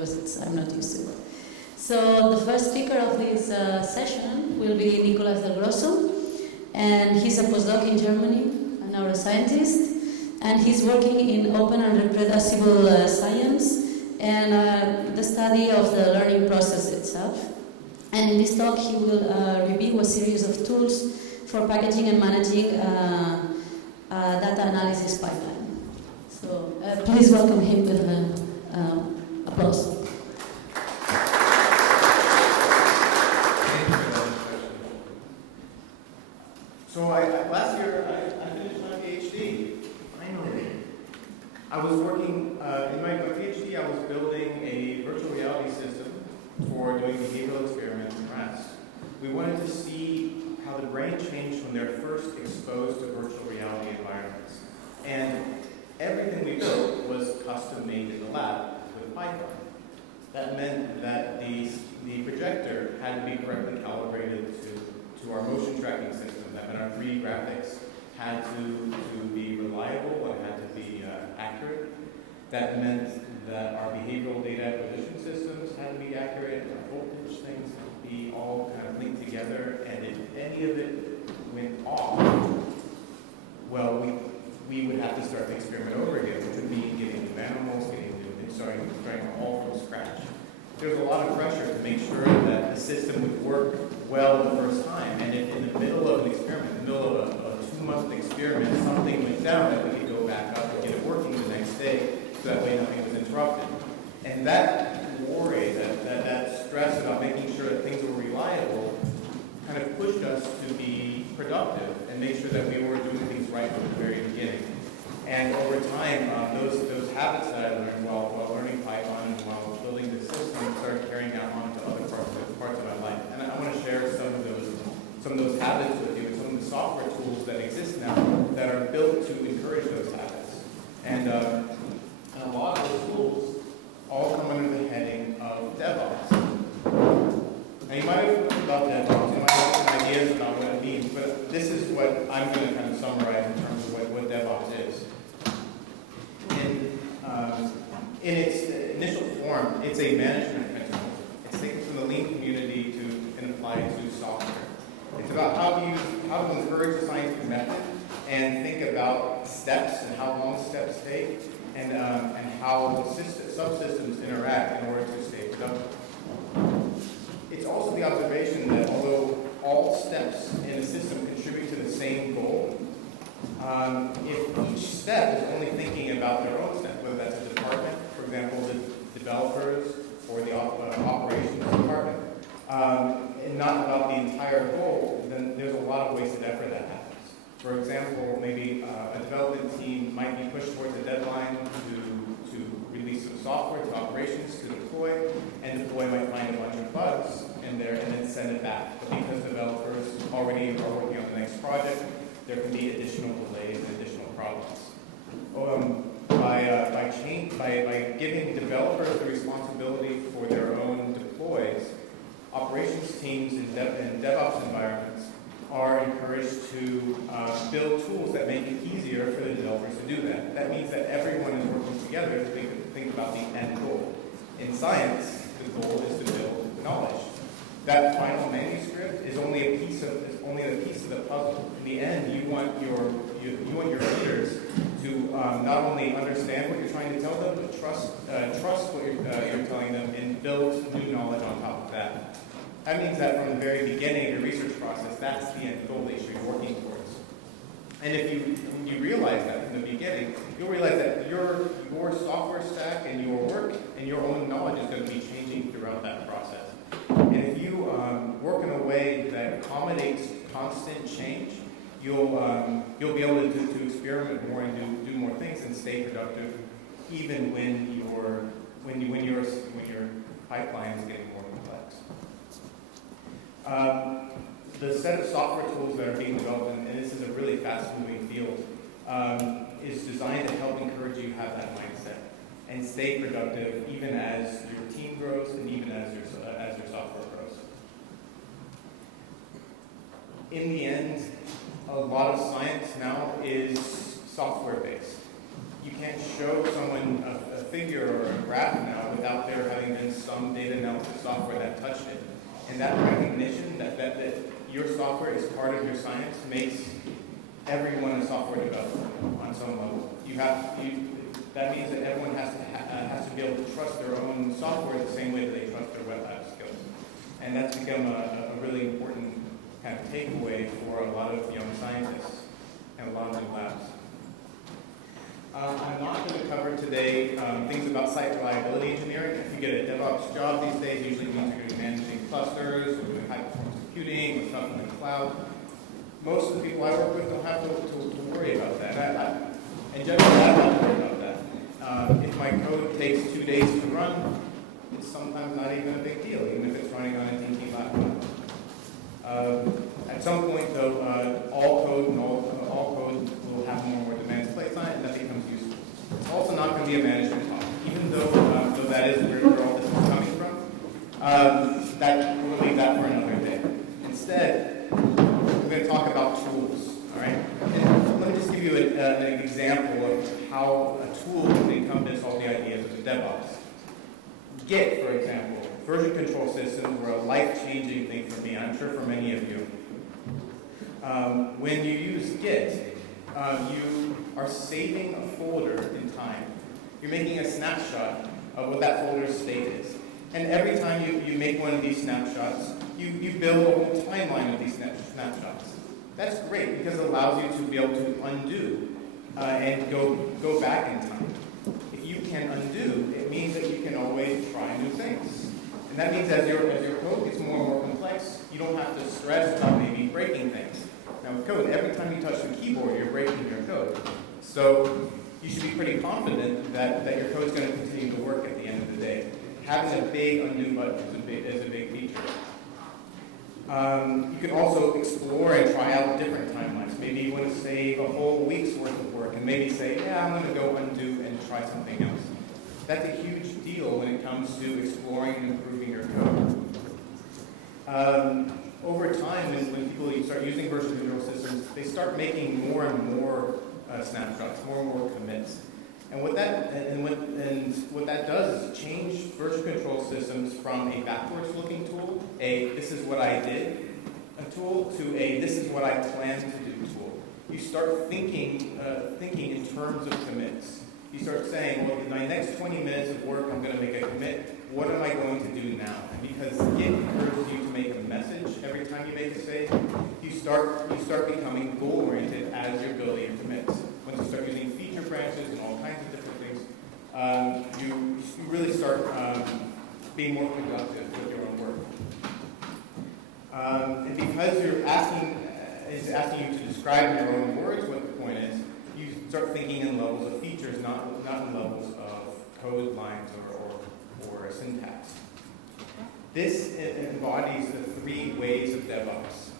because I'm not used to it. So the first speaker of this session will be Nicolas del Grosso, and he's a postdoc in Germany, a neuroscientist, and he's working in open and reproducible science and the study of the learning process itself. And in this talk, he will review a series of tools for packaging and managing data analysis pipeline. So please welcome him with applause. So last year, I finished my PhD, finally. I was working, in my PhD, I was building a virtual reality system for doing behavioral experiments in rats. We wanted to see how the brain changed when they're first exposed to virtual reality environments. And everything we built was custom made in the lab with Python. That meant that the projector had to be correctly calibrated to our motion tracking system. That meant our 3D graphics had to be reliable and had to be accurate. That meant that our behavioral data acquisition systems had to be accurate, our voltage things had to be all kind of linked together, and if any of it went off, well, we would have to start the experiment over again, which would mean getting new animals, starting all from scratch. There was a lot of pressure to make sure that the system would work well the first time, and if in the middle of an experiment, in the middle of a 2-month experiment, something went down, that we could go back up and get it working the next day, so that way nothing was interrupted. And that worry, that stress about making sure that things were reliable, kind of pushed us to be productive and make sure that we were doing things right from the very beginning. And over time, those habits that I learned while learning Python and while building this system started carrying out onto other parts of my life. And I want to share some of those habits with you, and some of the software tools that exist now that are built to encourage those habits. And a lot of those tools all come under the heading of DevOps. Now you might have heard about DevOps, you might have some ideas about what it means, but this is what I'm going to kind of summarize in terms of what DevOps is. In its initial form, it's a management principle. It's taken from the Lean community and applied to software. It's about how to encourage the scientific method and think about steps and how long steps take and how subsystems interact in order to stay productive. It's also the observation that although all steps in a system contribute to the same goal, if each step is only thinking about their own step, whether that's a department, for example, the developers or the operations department, and not about the entire goal, then there's a lot of wasted effort that happens. For example, maybe a development team might be pushed towards a deadline to release some software to operations to deploy, and deploy might find a bunch of bugs in there and then send it back. But because developers already are working on the next project, there can be additional delays and additional problems. By giving developers the responsibility for their own deploys, operations teams in DevOps environments are encouraged to build tools that make it easier for the developers to do that. That means that everyone is working together to think about the end goal. In science, the goal is to build knowledge. That final manuscript is only a piece of the puzzle. In the end, you want your readers to not only understand what you're trying to tell them, but trust what you're telling them and build new knowledge on top of that. That means that from the very beginning of your research process, that's the end goal that you should be working towards. And when you realize that from the beginning, you'll realize that your software stack and your work and your own knowledge is going to be changing throughout that process. And if you work in a way that accommodates constant change, you'll be able to experiment more and do more things and stay productive, even when your pipeline is getting more complex. The set of software tools that are being developed, and this is a really fast-moving field, is designed to help encourage you to have that mindset and stay productive even as your team grows and even as your software grows. In the end, a lot of science now is software-based. You can't show someone a figure or a graph now without their having belonged to the software that touched it. And that recognition that your software is part of your science makes everyone a software developer on some level. That means that everyone has to be able to trust their own software the same way that they trust their web app skills. And that's become a really important kind of takeaway for a lot of young scientists and a lot of new labs. I'm not going to cover today things about site reliability engineering. If you get a DevOps job these days, usually means you're going to be managing clusters or doing high-performance computing or stuff in the cloud. Most of the people I work with don't have to worry about that. In general, I don't have to worry about that. If my code takes 2 days to run, it's sometimes not even a big deal, even if it's running on a DT laptop. At some point, though, all code will have more and more demands placed on it, and that becomes useful. It's also not going to be a management topic, even though that is where all this is coming from. We'll leave that for another day. Instead, we're going to talk about tools. All right. And let me just give you an example of how a tool can encompass all the ideas of the DevOps. Git, for example, version control systems were a life-changing thing for me, and I'm sure for many of you. When you use Git, you are saving a folder in time. You're making a snapshot of what that folder's state is. And every time you make one of these snapshots, you build a whole timeline of these snapshots. That's great because it allows you to be able to undo and go back in time. If you can undo, it means that you can always try new things. And that means as your code gets more and more complex, you don't have to stress about maybe breaking things. Now with code, every time you touch the keyboard, you're breaking your code. So you should be pretty confident that your code is going to continue to work at the end of the day. Having a big undo button is a big feature. You can also explore and try out different timelines. Maybe you want to save a whole week's worth of work and maybe say, yeah, I'm going to go undo and try something else. That's a huge deal when it comes to exploring and improving your code. Over time, when people start using version control systems, they start making more and more snapshots, more and more commits. And what that does is change version control systems from a backwards-looking tool, this is what I did, a tool, to this is what I plan to do tool. You start thinking in terms of commits. You start saying, well, in my next 20 minutes of work, I'm going to make a commit. What am I going to do now? And because Git encourages you to make a message every time you make a save, you start becoming goal-oriented as you're building your commits. Once you start using feature branches and all kinds of different things, you really start being more productive with your own work. And because it's asking you to describe in your own words what the point is, you start thinking in levels of features, not in levels of code lines or syntax. This embodies the 3 ways of DevOps.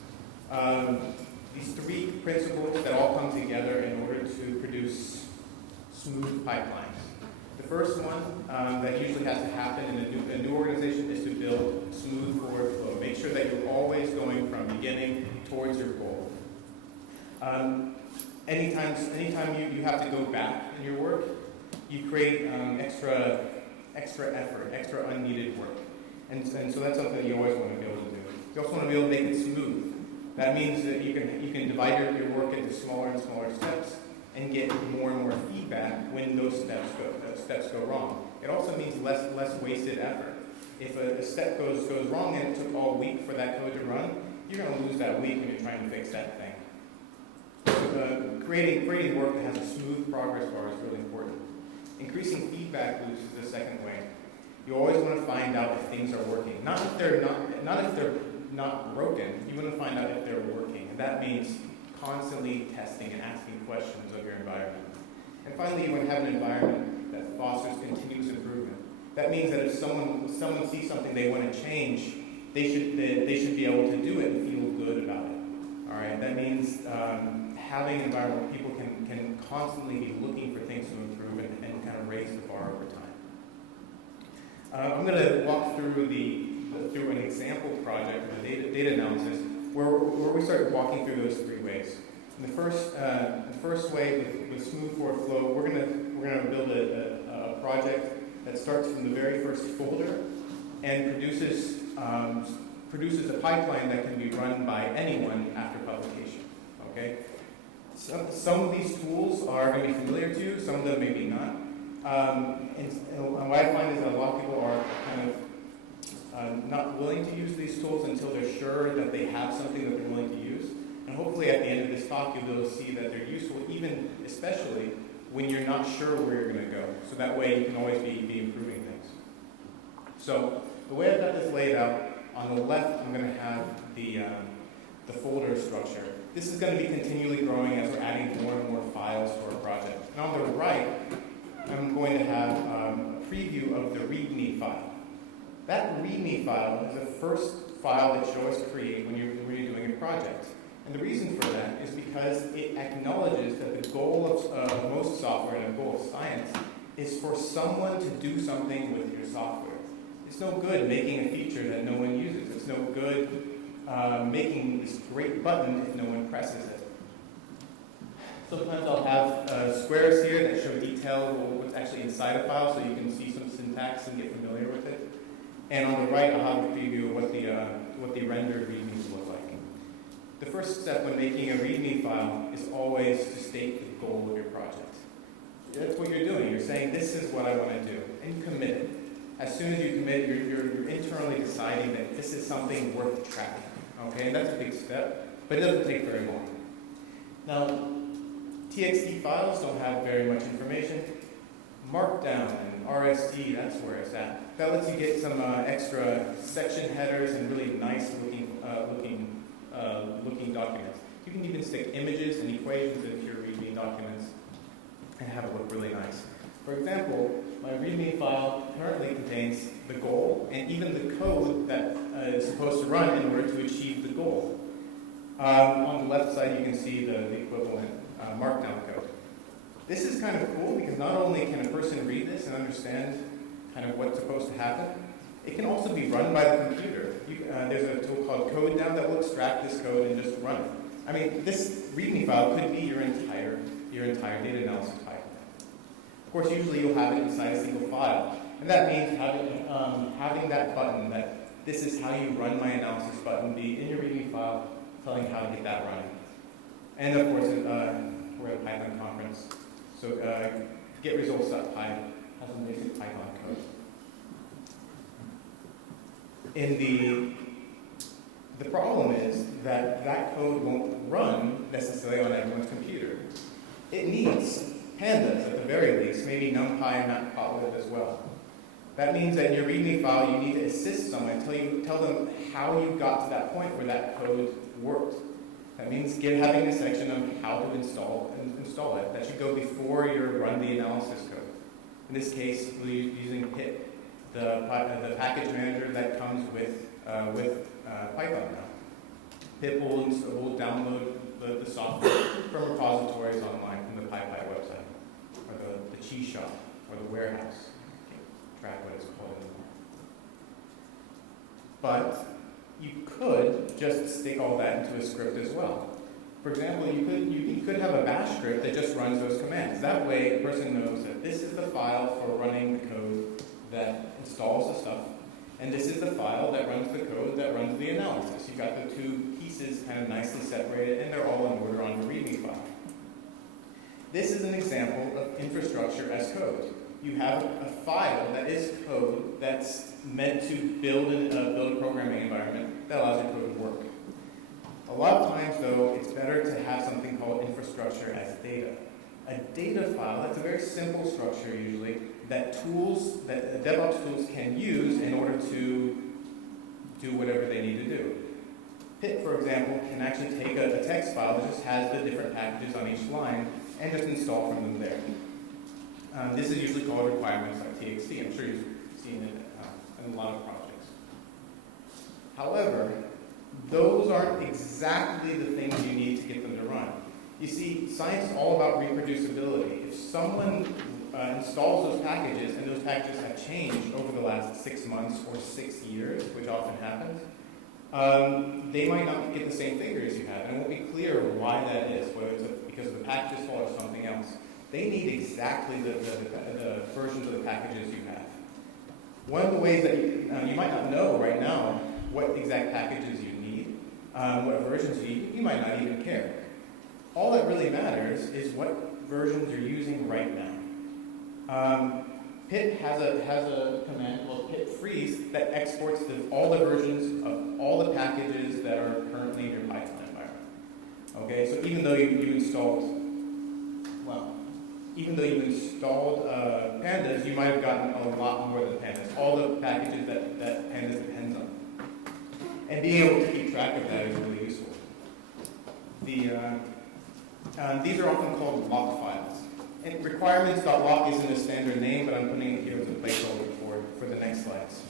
These 3 principles that all come together in order to produce smooth pipelines. The first one that usually has to happen in a new organization is to build smooth forward flow. Make sure that you're always going from beginning towards your goal. Anytime you have to go back in your work, you create extra effort, extra unneeded work. And so that's something that you always want to be able to do. You also want to be able to make it smooth. That means that you can divide your work into smaller and smaller steps and get more and more feedback when those steps go wrong. It also means less wasted effort. If a step goes wrong and it took all week for that code to run, you're going to lose that week when you're trying to fix that thing. So creating work that has a smooth progress bar is really important. Increasing feedback loops is the second way. You always want to find out if things are working. Not if they're not broken. You want to find out if they're working. And that means constantly testing and asking questions of your environment. And finally, you want to have an environment that fosters continuous improvement. That means that if someone sees something they want to change, they should be able to do it and feel good about it. All right. That means having an environment where people can constantly be looking for things to improve and kind of raise the bar over time. I'm going to walk through an example project of a data analysis where we start walking through those 3 ways. In the first way with smooth forward flow, we're going to build a project that starts from the very first folder and produces a pipeline that can be run by anyone after publication. Okay? Some of these tools are going to be familiar to you, some of them maybe not. And what I find is that a lot of people are kind of not willing to use these tools until they're sure that they have something that they're willing to use. And hopefully at the end of this talk, you'll be able to see that they're useful, even especially when you're not sure where you're going to go. So that way you can always be improving things. So the way I've got this laid out, on the left, I'm going to have the folder structure. This is going to be continually growing as we're adding more and more files to our project. And on the right, I'm going to have a preview of the README file. That README file is the first file that you always create when you're doing a project. And the reason for that is because it acknowledges that the goal of most software and the goal of science is for someone to do something with your software. It's no good making a feature that no one uses. It's no good making this great button if no one presses it. Sometimes I'll have squares here that show detail of what's actually inside a file so you can see some syntax and get familiar with it. And on the right, I'll have a preview of what the rendered READMEs look like. The first step when making a README file is always to state the goal of your project. That's what you're doing. You're saying, this is what I want to do, and you commit it. As soon as you commit, you're internally deciding that this is something worth tracking. Okay, and that's a big step, but it doesn't take very long. Now, TXT files don't have very much information. Markdown and RST, that's where it's at. That lets you get some extra section headers and really nice looking documents. You can even stick images and equations into your README documents and have it look really nice. For example, my README file currently contains the goal and even the code that is supposed to run in order to achieve the goal. On the left side, you can see the equivalent markdown code. This is kind of cool because not only can a person read this and understand kind of what's supposed to happen, it can also be run by the computer. There's a tool called CodeDown that will extract this code and just run it. I mean, this README file could be your entire data analysis pipeline. Of course, usually you'll have it inside a single file, and that means having that button, that this is how you run my analysis button, be in your README file, telling how to get that running. And of course, we're at a Python conference, so getResults.py has some basic Python code. The problem is that code won't run necessarily on everyone's computer. It needs pandas at the very least, maybe NumPy and Matplotlib as well. That means that in your README file, you need to assist someone, tell them how you got to that point where that code worked. That means having a section of how to install it. That should go before you run the analysis code. In this case, we're using pip, the package manager that comes with Python now. Pip will download the software from repositories online from the PyPy website, or the cheese shop, or the warehouse. I can't track what it's called anymore. But you could just stick all that into a script as well. For example, you could have a bash script that just runs those commands. That way, a person knows that this is the file for running the code that installs the stuff, and this is the file that runs the code that runs the analysis. You've got the two pieces kind of nicely separated, and they're all in order on the README file. This is an example of infrastructure as code. You have a file that is code that's meant to build a programming environment that allows your code to work. A lot of times, though, it's better to have something called infrastructure as data. A data file, that's a very simple structure usually, that DevOps tools can use in order to do whatever they need to do. Pip, for example, can actually take a text file that just has the different packages on each line and just install from them there. This is usually called requirements.txt. I'm sure you've seen it in a lot of projects. However, those aren't exactly the things you need to get them to run. You see, science is all about reproducibility. If someone installs those packages, and those packages have changed over the last 6 months or 6 years, which often happens, they might not get the same figures you have, and it won't be clear why that is, whether it's because of the packages fault or something else. They need exactly the versions of the packages you have. One of the ways that you might not know right now what exact packages you need, what versions you need, you might not even care. All that really matters is what versions you're using right now. Pip has a command called pip freeze that exports all the versions of all the packages that are currently in your Python environment. Okay, so even though you installed pandas, you might have gotten a lot more than pandas. All the packages that pandas depends on. And being able to keep track of that is really useful. These are often called lock files. And requirements.lock isn't a standard name, but I'm putting it here as a placeholder for the next slides.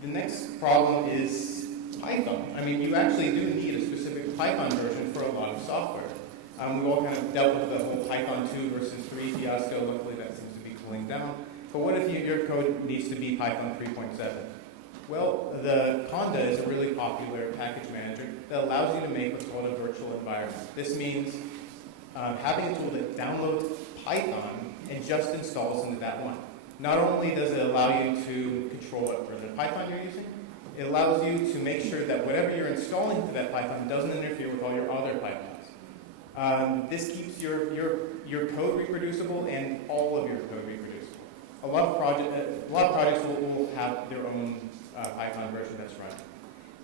The next problem is Python. I mean, you actually do need a specific Python version for a lot of software. We've all kind of dealt with the whole Python 2 versus 3 fiasco. Luckily, that seems to be cooling down. But what if your code needs to be Python 3.7? Well, the Conda is a really popular package manager that allows you to make what's called a virtual environment. This means having a tool that downloads Python and just installs into that one. Not only does it allow you to control what version of Python you're using, it allows you to make sure that whatever you're installing to that Python doesn't interfere with all your other Pythons. This keeps your code reproducible and all of your code reproducible. A lot of projects will have their own Python version that's running.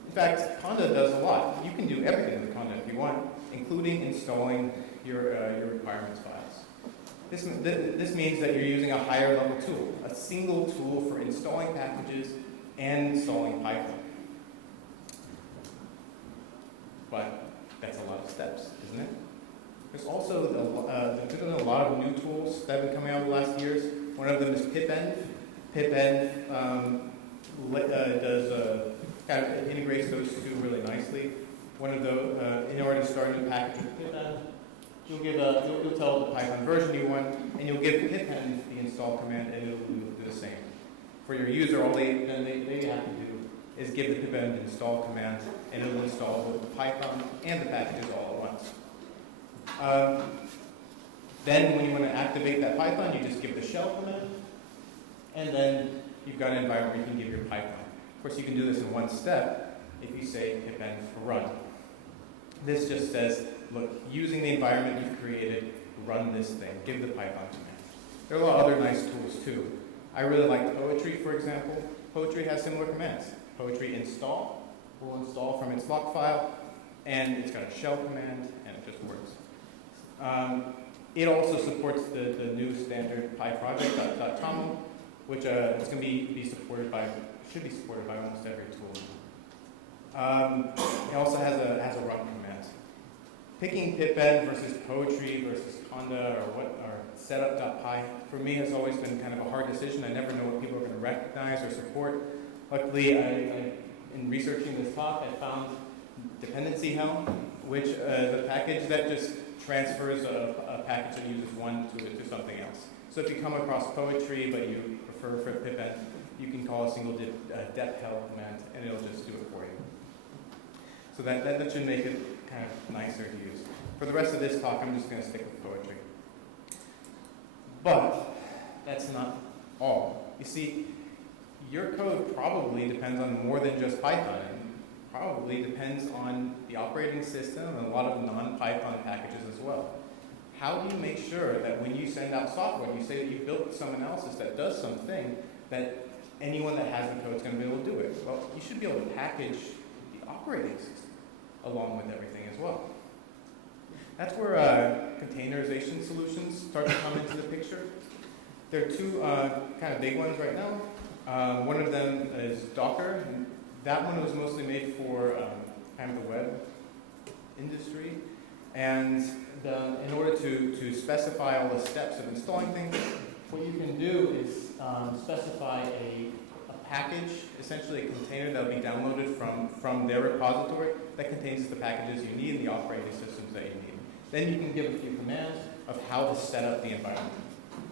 In fact, Conda does a lot. You can do everything with Conda if you want, including installing your requirements files. This means that you're using a higher level tool, a single tool for installing packages and installing Python. But that's a lot of steps, isn't it? There's also there's been a lot of new tools that have been coming out in the last years. One of them is pipend. Pipend kind of integrates those two really nicely. One of those, in order to start a new package with pipend, you'll tell the Python version you want, and you'll give pipend the install command, and it'll do the same. For your user, all they have to do is give the pipend install command, and it'll install both the Python and the packages all at once. Then when you want to activate that Python, you just give the shell command, and then you've got an environment where you can give your Python. Of course, you can do this in one step if you say pipend run. This just says, look, using the environment you've created, run this thing, give the Python command. There are a lot of other nice tools too. I really like Poetry, for example. Poetry has similar commands. Poetry install will install from its lock file, and it's got a shell command, and it just works. It also supports the new standard PyProject.toml, which is going to be supported by, should be supported by almost every tool. It also has a run command. Picking pipend versus Poetry versus Conda or setup.py for me has always been kind of a hard decision. I never know what people are going to recognize or support. Luckily, in researching this talk, I found dependency hell, which the package that just transfers a package that uses one to something else. So if you come across Poetry but you prefer for pipend, you can call a single dep hell command and it'll just do it for you. So that should make it kind of nicer to use. For the rest of this talk, I'm just going to stick with Poetry. But that's not all. You see, your code probably depends on more than just Python. Probably depends on the operating system and a lot of non-Python packages as well. How do you make sure that when you send out software, you say that you built some analysis that does something, that anyone that has the code is going to be able to do it? Well, you should be able to package the operating system along with everything as well. That's where containerization solutions start to come into the picture. There are two kind of big ones right now. One of them is Docker. And that one was mostly made for kind of the web industry. And in order to specify all the steps of installing things, what you can do is specify a package, essentially a container that will be downloaded from their repository that contains the packages you need and the operating systems that you need. Then you can give a few commands of how to set up the environment.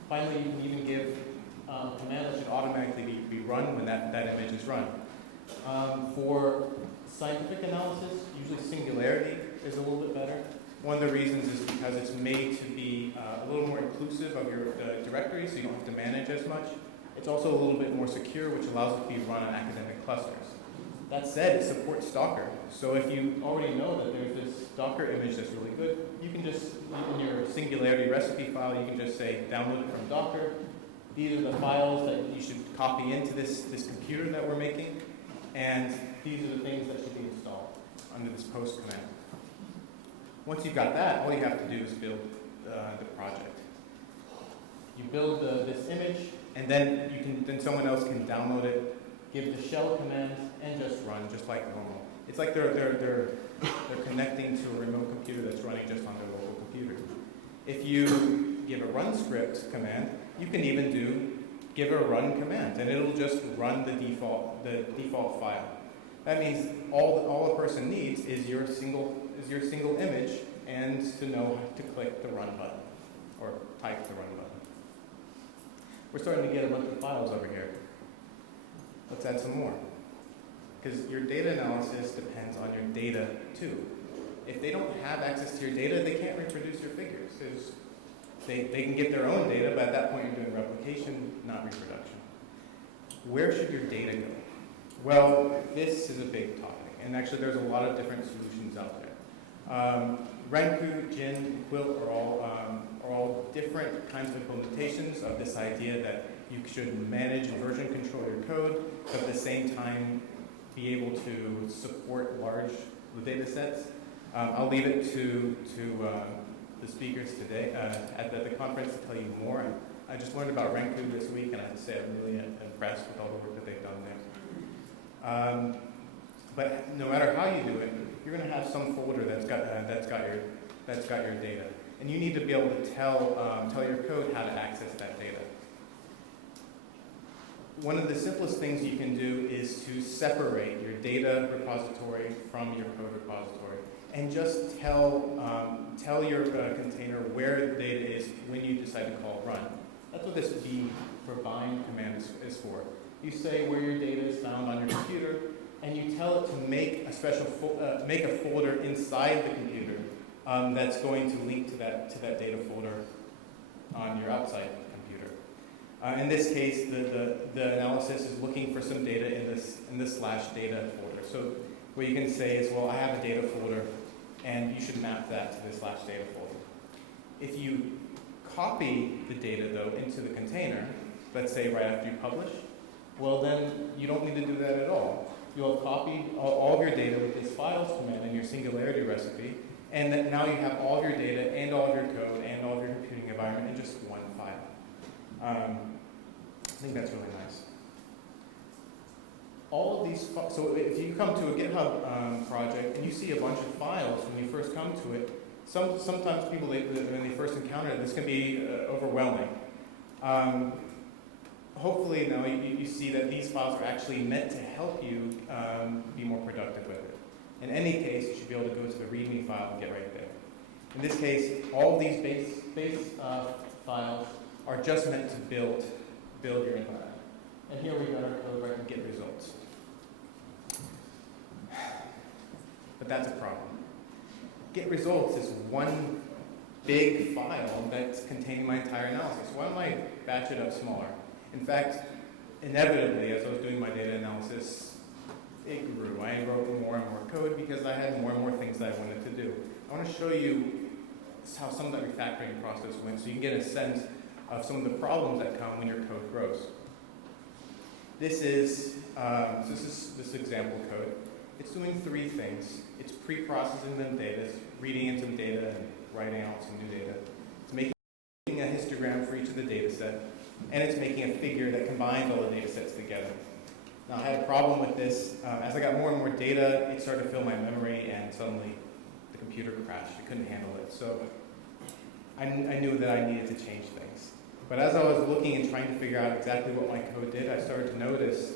Finally, you can even give a command that should automatically be run when that image is run. For scientific analysis, usually Singularity is a little bit better. One of the reasons is because it's made to be a little more inclusive of your directory, so you don't have to manage as much. It's also a little bit more secure, which allows it to be run on academic clusters. That said, it supports Docker. So if you already know that there's this Docker image that's really good, you can just, in your Singularity recipe file, you can just say, download it from Docker. These are the files that you should copy into this computer that we're making. And these are the things that should be installed under this post command. Once you've got that, all you have to do is build the project. You build this image, and then someone else can download it, give the shell commands, and just run, just like normal. It's like they're connecting to a remote computer that's running just on their local computer. If you give a run script command, you can even give a run command, and it'll just run the default file. That means all a person needs is your single image, and to know to click the run button or type the run button. We're starting to get a bunch of files over here. Let's add some more. Because your data analysis depends on your data too. If they don't have access to your data, they can't reproduce your figures. They can get their own data, but at that point you're doing replication, not reproduction. Where should your data go? Well, this is a big topic, and actually there's a lot of different solutions out there. Renku, Jin, Quilt are all different kinds of implementations of this idea that you should manage and version control your code, but at the same time be able to support large data sets. I'll leave it to the speakers today at the conference to tell you more. I just learned about Renku this week, and I have to say I'm really impressed with all the work that they've done there. But no matter how you do it, you're going to have some folder that's got your data, and you need to be able to tell your code how to access that data. One of the simplest things you can do is to separate your data repository from your code repository, and just tell your container where the data is when you decide to call run. That's what this b for bind command is for. You say where your data is found on your computer, and you tell it to make a make a folder inside the computer that's going to link to that data folder on your outside computer. In this case, the analysis is looking for some data in this /data folder. So what you can say is, well, I have a data folder, and you should map that to this /data folder. If you copy the data, though, into the container, let's say right after you publish, well, then you don't need to do that at all. You'll have copied all of your data with this files command in your Singularity recipe, and then now you have all of your data and all of your code and all of your computing environment in just one file. I think that's really nice. All of these, so if you come to a GitHub project and you see a bunch of files when you first come to it, sometimes people, when they first encounter it, this can be overwhelming. Hopefully now you see that these files are actually meant to help you be more productive with it. In any case, you should be able to go to the README file and get right there. In this case, all of these base files are just meant to build your environment. And here we got our code where I can get results. But that's a problem. Get results is one big file that's containing my entire analysis. Why don't I batch it up smaller? In fact, inevitably, as I was doing my data analysis, it grew. I wrote more and more code because I had more and more things that I wanted to do. I want to show you how some of that refactoring process went so you can get a sense of some of the problems that come when your code grows. This is this example code. It's doing three things. It's pre-processing the data, it's reading in some data and writing out some new data. It's making a histogram for each of the data set, and it's making a figure that combines all the data sets together. Now, I had a problem with this. As I got more and more data, it started to fill my memory, and suddenly the computer crashed. It couldn't handle it. So I knew that I needed to change things. But as I was looking and trying to figure out exactly what my code did, I started to notice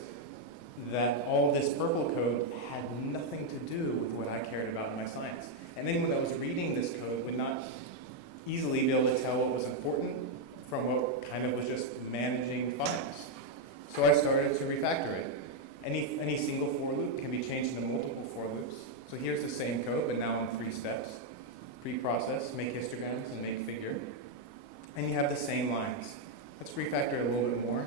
that all this purple code had nothing to do with what I cared about in my science. And anyone that was reading this code would not easily be able to tell what was important from what kind of was just managing files. So I started to refactor it. Any single for loop can be changed into multiple for loops. So here's the same code, but now in 3 steps. reprocess, make histograms, and make figure. And you have the same lines. Let's refactor a little bit more.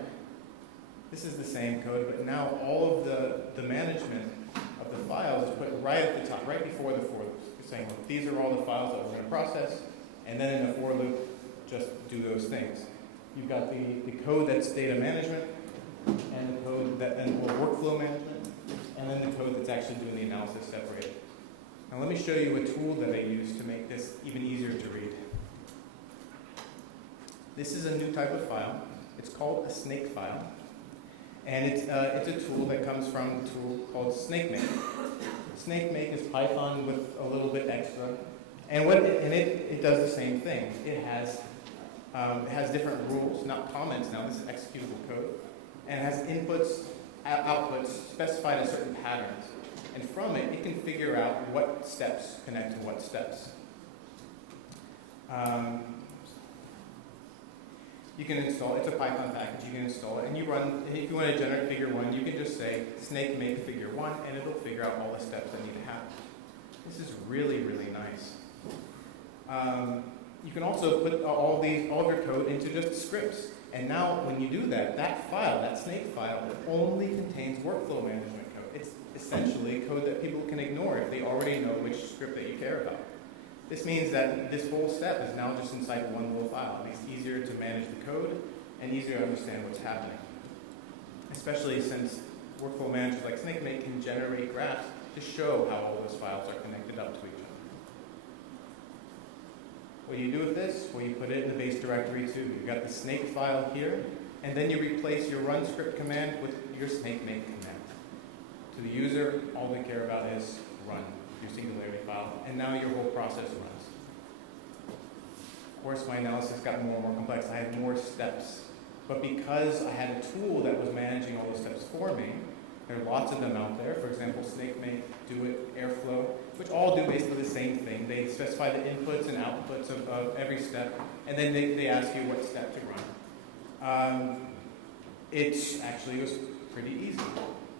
This is the same code, but now all of the management of the files is put right at the top, right before the for loops. You're saying, look, these are all the files that we're going to process, and then in the for loop, just do those things. You've got the code that's data management, and the code that then will workflow management, and then the code that's actually doing the analysis separated. Now let me show you a tool that I use to make this even easier to read. This is a new type of file. It's called a snake file. And it's a tool that comes from a tool called SnakeMake. SnakeMake is Python with a little bit extra. And it does the same thing. It has different rules, not comments now. This is executable code. And it has inputs, outputs specified in certain patterns. And from it, it can figure out what steps connect to what steps. You can install, it's a Python package, you can install it, and you run, if you want to generate figure 1, you can just say snake make figure 1, and it'll figure out all the steps that need to happen. This is really, really nice. You can also put all of your code into just scripts. And now when you do that, that file, that snake file, only contains workflow management code. It's essentially code that people can ignore if they already know which script that you care about. This means that this whole step is now just inside one little file. It makes it easier to manage the code and easier to understand what's happening. Especially since workflow managers like SnakeMake can generate graphs to show how all those files are connected up to each other. What do you do with this? Well, you put it in the base directory too. You've got the snake file here, and then you replace your run script command with your SnakeMake command. To the user, all they care about is run your singularity file, and now your whole process runs. Of course, my analysis got more and more complex. I had more steps. But because I had a tool that was managing all those steps for me, there are lots of them out there. For example, SnakeMake, DoIt, Airflow, which all do basically the same thing. They specify the inputs and outputs of every step, and then they ask you what step to run. It actually was pretty easy.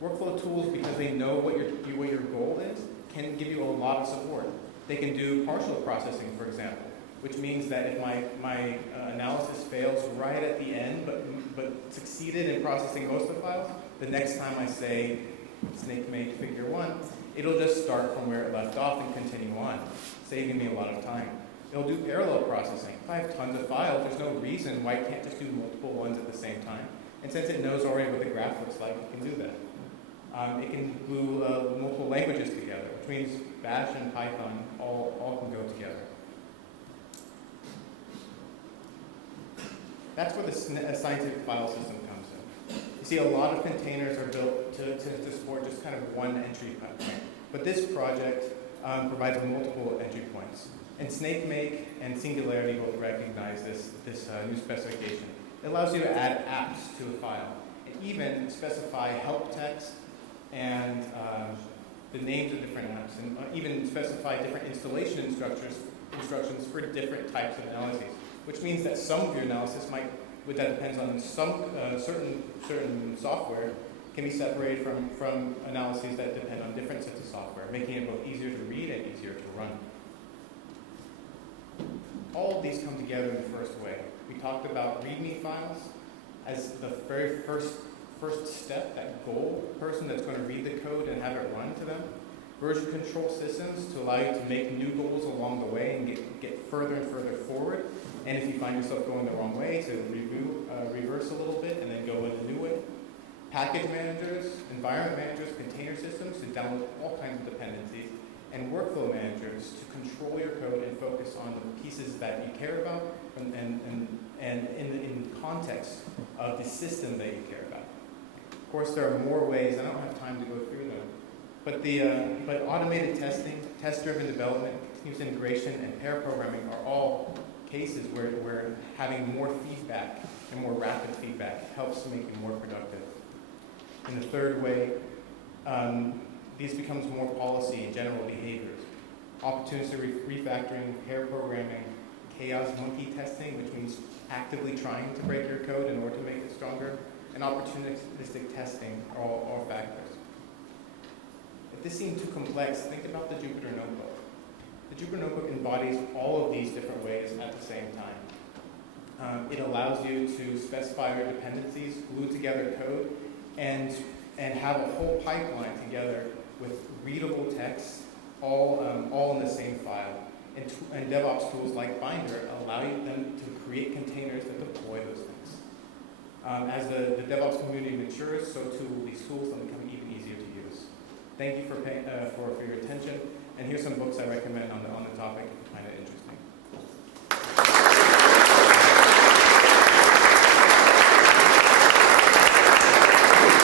Workflow tools, because they know what your goal is, can give you a lot of support. They can do partial processing, for example, which means that if my analysis fails right at the end, but succeeded in processing most of the files, the next time I say SnakeMake figure 1, it'll just start from where it left off and continue on, saving me a lot of time. It'll do parallel processing. If I have tons of files, there's no reason why it can't just do multiple ones at the same time. And since it knows already what the graph looks like, it can do that. It can glue multiple languages together, which means Bash and Python all can go together. That's where the scientific file system comes in. You see, a lot of containers are built to support just kind of one entry point. But this project provides multiple entry points. And SnakeMake and Singularity both recognize this new specification. It allows you to add apps to a file, and even specify help text and the names of different apps, and even specify different installation instructions for different types of analyses. Which means that some of your analysis that depends on some certain software, can be separated from analyses that depend on different sets of software, making it both easier to read and easier to run. All of these come together in the first way. We talked about README files as the very first step, that goal person that's going to read the code and have it run to them. Version control systems to allow you to make new goals along the way and get further and further forward. And if you find yourself going the wrong way, to reverse a little bit and then go in a new way. Package managers, environment managers, container systems to download all kinds of dependencies. And workflow managers to control your code and focus on the pieces that you care about and in context of the system that you care about. Of course, there are more ways, and I don't have time to go through them. But automated testing, test-driven development, continuous integration, and pair programming are all cases where having more feedback and more rapid feedback helps to make you more productive. In the third way, this becomes more policy and general behaviors. Opportunistic refactoring, pair programming, chaos monkey testing, which means actively trying to break your code in order to make it stronger, and opportunistic testing are all factors. If this seemed too complex, think about the Jupyter Notebook. the Jupyter Notebook embodies all of these different ways at the same time. It allows you to specify your dependencies, glue together code, and have a whole pipeline together with readable text, all in the same file. And DevOps tools like Binder allow them to create containers that deploy those things. As the DevOps community matures, so too will these tools and become even easier to use. Thank you for your attention, and here's some books I recommend on the topic.